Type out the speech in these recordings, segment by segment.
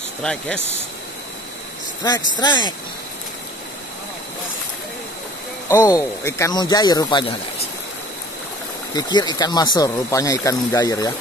Strike, yes. Strike. Oh, ikan mujair rupanya, guys. Pikir ikan masur, rupanya ikan mujair ya.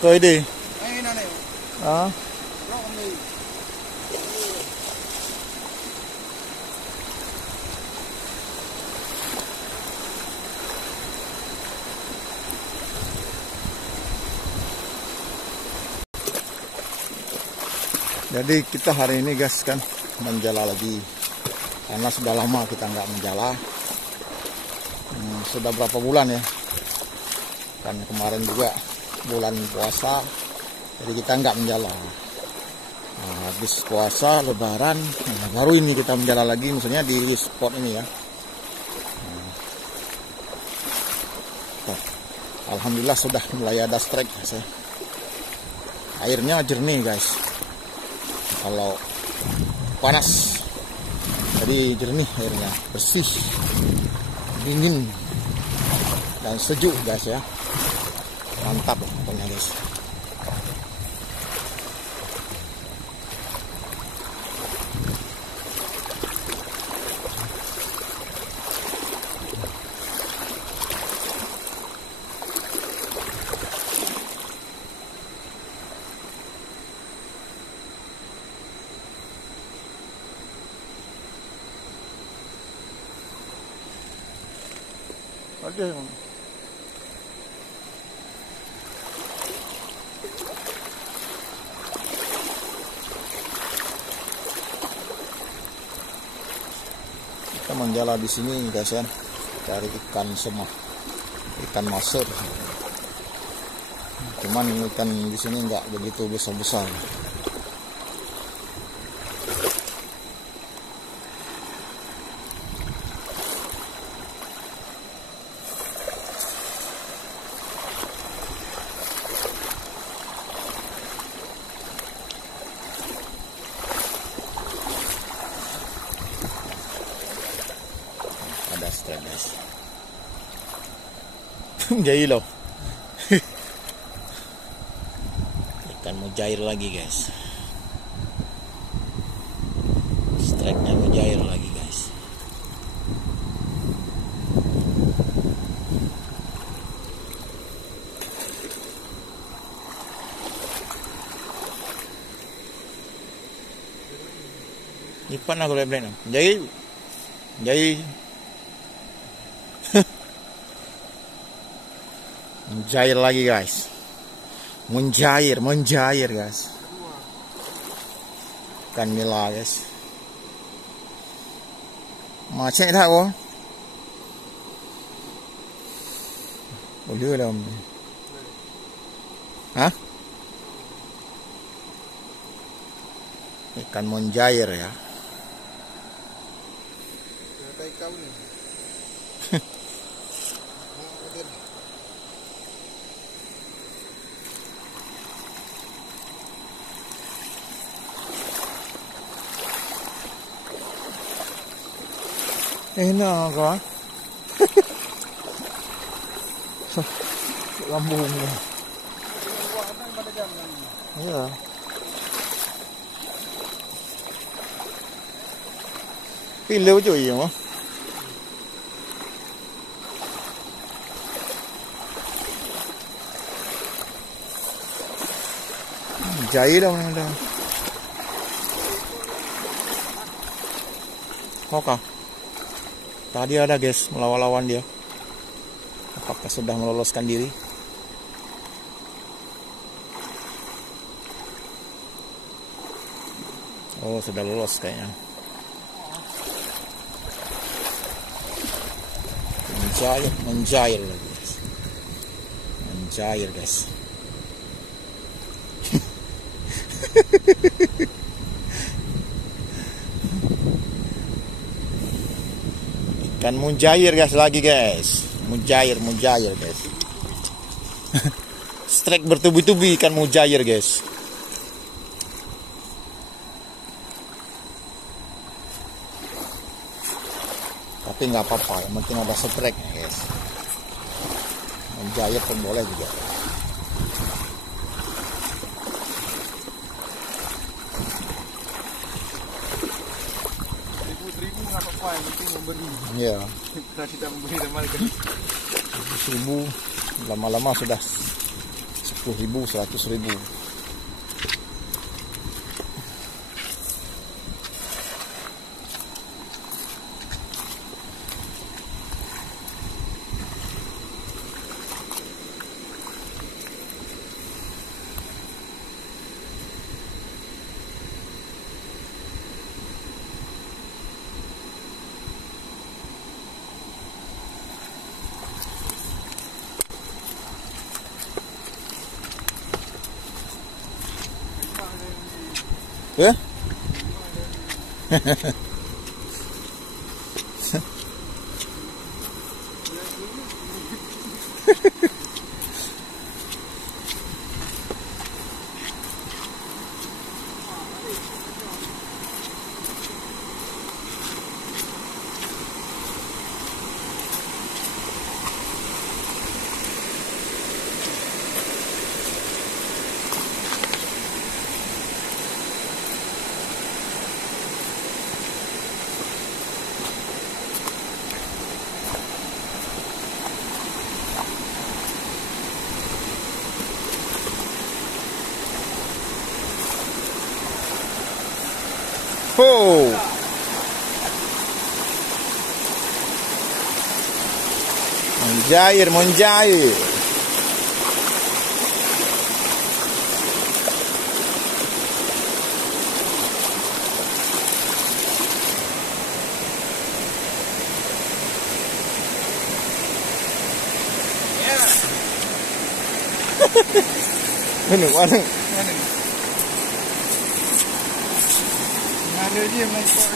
Cười đi. Đó. Jadi kita hari ini guys kan menjala lagi, karena sudah lama kita nggak menjala. Sudah berapa bulan ya? Kan kemarin juga bulan puasa, jadi kita nggak menjala. Nah, habis puasa lebaran, baru ini kita menjala lagi, misalnya di spot ini ya. Alhamdulillah sudah mulai ada strike guys ya. Airnya jernih guys. Kalau panas, jadi jernih airnya, bersih, dingin, dan sejuk guys ya. Mantap pokoknya guys. Ada kita menjala di sini guys ya, cari ikan semah, ikan masur. Cuman ikan di sini nggak begitu besar-besar. Ada strike guys. Jadi loh. Ikan mujair lagi guys. Strike-nya mujair lagi guys. Ipan aku leblek. Jadi menjair lagi guys. Menjair guys. Ikan nila guys. Macam tak kau? Boleh lah. Hah? Ikan menjair ya. Enak kah? Lambung ni. Ya. Pi lâu rồi mà. Jaya dah mana dah. Oke. Tadi ada guys melawan-lawan dia. Apakah sudah meloloskan diri? Oh, sudah lolos kayaknya. Menjair lagi guys. Menjair guys. Ikan mujair guys lagi guys. Mujair guys. Strike bertubi-tubi ikan mujair guys. Tapi nggak apa-apa, yang penting ada strike guys. Mujair pun boleh juga. Ribu nggak apa-apa, yang penting memberi. Iya. Kita tidak memberi ramalkan. 1.000 lama-lama sudah 10.000, 100.000. Ya? Oh. Menjair. Mana? Ada dia mengkor.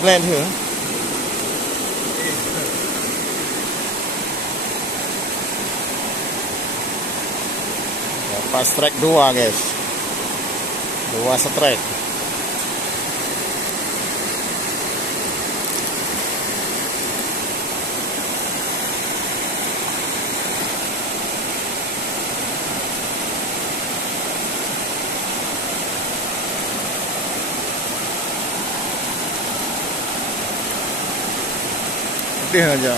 Blend here. Dapat strike 2 guys. 2 strike. Dia aja.